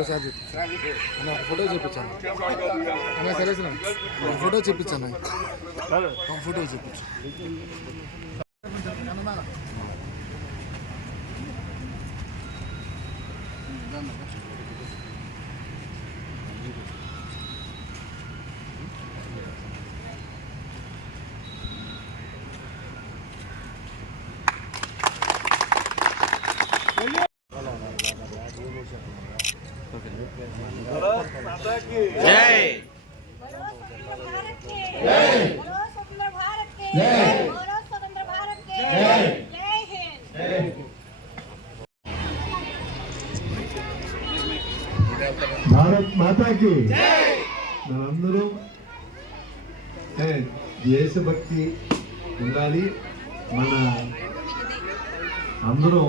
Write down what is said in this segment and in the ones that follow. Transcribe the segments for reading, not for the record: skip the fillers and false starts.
ఇంకోసారి చెప్పి అన్న ఒక ఫోటో చూపించాను అన్న సరే సార్ ఒక ఫోటో చూపించాను ఒక ఫోటో చూపించాను जय భారత్ మాతాకి మనందరూ దేశభక్తి ఉండాలి. మన అందరం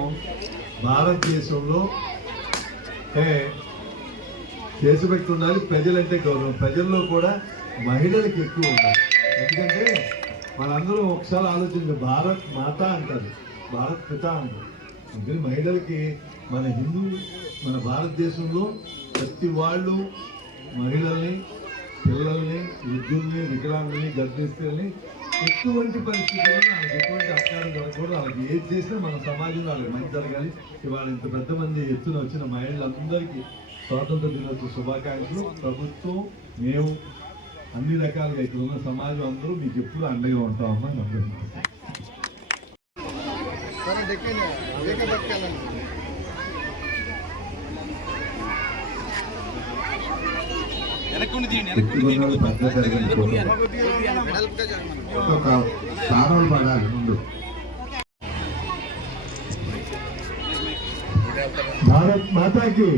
భారతదేశంలో దేశభక్తి ఉండాలి. ప్రజలంటే గౌరవం, ప్రజల్లో కూడా మహిళలకు ఎక్కువ ఉండాలి. ఎందుకంటే మనందరం ఒకసారి ఆలోచించండి, భారత్ మాత అంటారు, భారత్ పిత అంటారు. అందుకని మహిళలకి మన భారతదేశంలో ప్రతి వాళ్ళు మహిళల్ని, పిల్లల్ని, వృద్ధుల్ని, వికలాంగుల్ని, గర్భిణీల్ని ఎటువంటి పరిస్థితుల్లో వాళ్ళకి ఎటువంటి అపకారం జరగకూడదు. వాళ్ళకి ఏది చేసినా మన సమాజంలో వాళ్ళకి మంచి జరగాలి. ఇవాళ ఇంత పెద్ద మంది ఎత్తున వచ్చిన మహిళలందరికీ స్వాతంత్ర దినోత్సవ శుభాకాంక్షలు. ప్రభుత్వం, మేము అన్ని రకాలుగా ఇక్కడ ఉన్న సమాజం అందరూ మీకు ఎప్పుడు అండగా ఉంటామని నమ్ముతున్నాం. సాధనలు పడాలి ముందు. భారత్ మాతాకి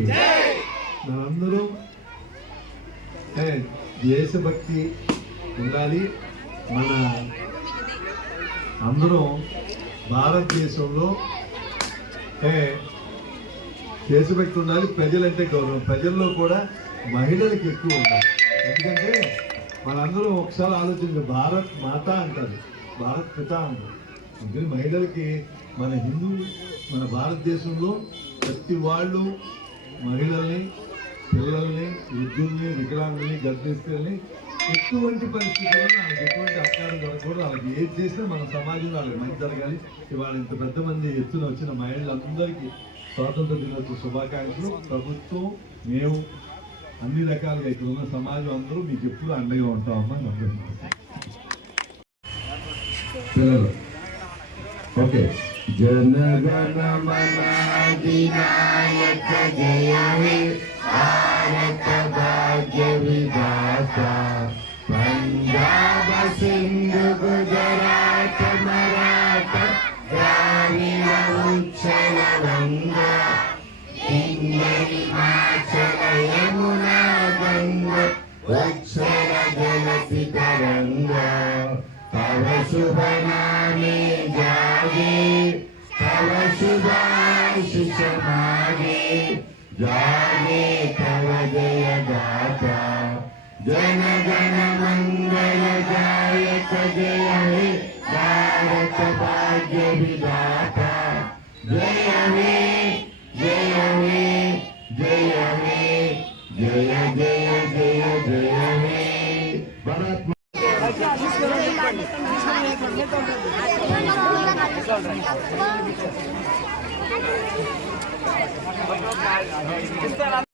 మనందరూ దేశభక్తి ఉండాలి. మన అందరం భారతదేశంలో దేశభక్తి ఉండాలి. ప్రజలంటే గౌరవం, ప్రజల్లో కూడా మహిళలకు ఎక్కువ ఉండాలి. ఎందుకంటే మనందరం ఒకసారి ఆలోచించండి, భారత్ మాత అంటారు, భారత్ పిత అంటారు. అందుకని మహిళలకి మన భారతదేశంలో ప్రతి వాళ్ళు మహిళల్ని, పిల్లల్ని, వృద్ధుల్ని, వికలాంగుల్ని, గర్భిణీల్ని ఎటువంటి పరిస్థితుల్లో వాళ్ళకి ఎటువంటి అపకారం జరగకూడదు. వాళ్ళకి ఏది చేసినా మన సమాజంలో వాళ్ళకి మంచి జరగాలి. ఇవాళ ఇంత పెద్ద మంది ఎత్తున వచ్చిన మహిళలందరికీ స్వాతంత్ర దినోత్సవ శుభాకాంక్షలు. ప్రభుత్వం, మేము అన్ని రకాలుగా ఇక్కడ ఉన్న సమాజం అందరూ మీకు ఎప్పుడు అండగా ఉంటామని నమ్ముతున్నాం. పిల్లలు ఓకే. జనగణ మన అధినాయక జయ హే భారత భాగ్య విధాత పంజాబ సింధు గుజరాత మరాఠ ద్రావిడ ఉచ్చల వంగ హిమాచల యమునా గంగ ఉచ్చల జలసి తరంగ तव शुभ नामे जागे तव शुभाशिष मागे जागे तव जय गाथा जन गण मंगल गायक जय हे भारत भाग्य विधाता जय हे जय हे जय हे जय जय जय जय हे भारत